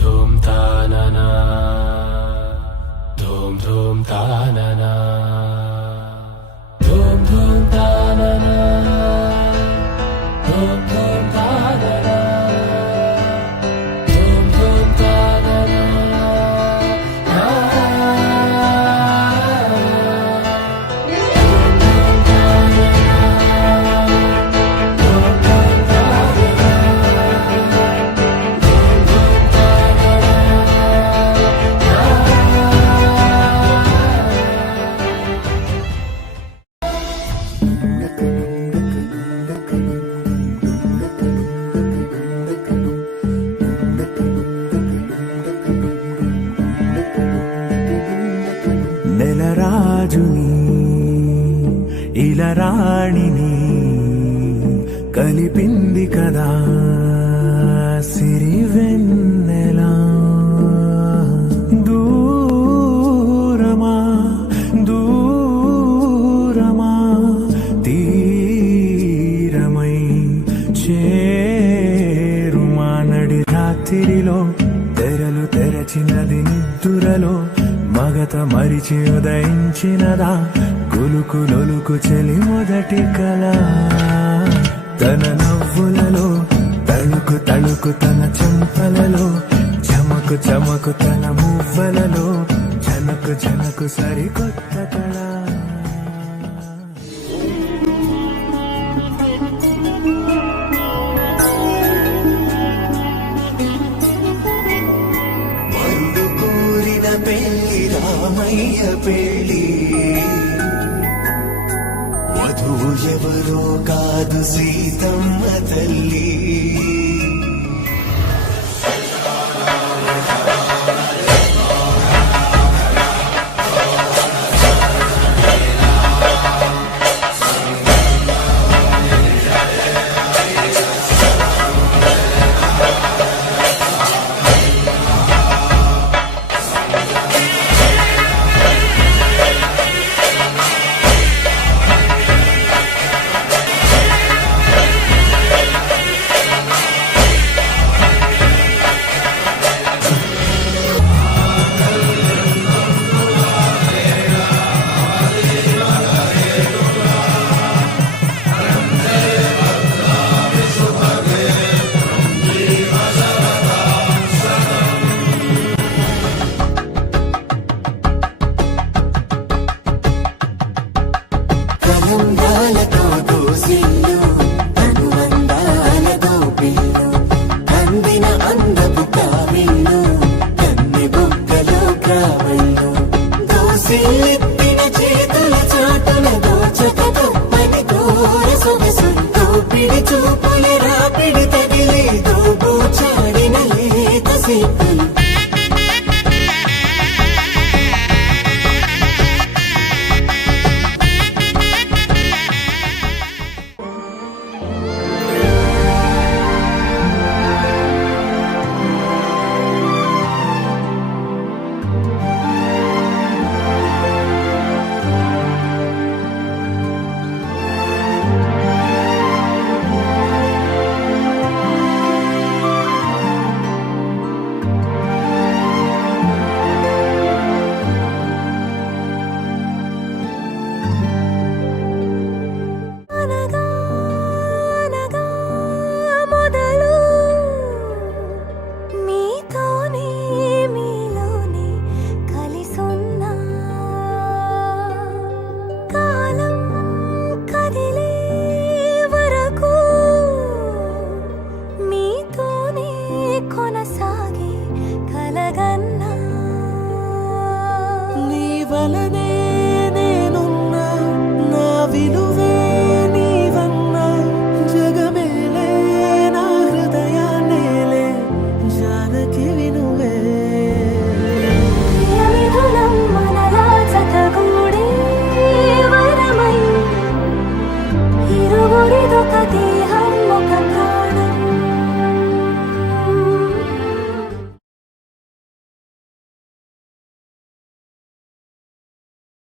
ధూమ్ తాననా ధూమ్ ధూమ్ తాననా ధూమ్ ధూమ్ తాననా ధూమ్ ధూమ్ తాననా ధూమ్ ధూమ్ తాననా నెలరాజుని ఇలరాణిని కలిపింది కదా సిరివెన్నెలా దూరమా దూరమా తీరమై చేరుమా నడి రాత్రిలో తెరలు తెరచినది నిద్దురలో మగత మరిచి ఉదయించినదా కులుకులొలుకు చెలి మొదటి కళ తన నవ్వులలో తళుకు తళుకు తన చెంపలలో చమకు చమకు తన మువ్వలలో జనకు జనకు సరికొత్త కళ పెళ్లి రామయ్య పెళ్లి వధువు ఎవరో కాదు సీతమ్మ తల్లి అందాలతో దోసిల్లు అనువందాలతో పిల్లు అందిన అందపు కావిల్లు కన్నె బొక్కలో కావళ్ళు దోసిల్లెత్తిన చేతుల చాటున దోచక తప్పని దూర సొగసు దోపిడి చూపుల రాపిడి తగిలి దోబూచాడిన లేత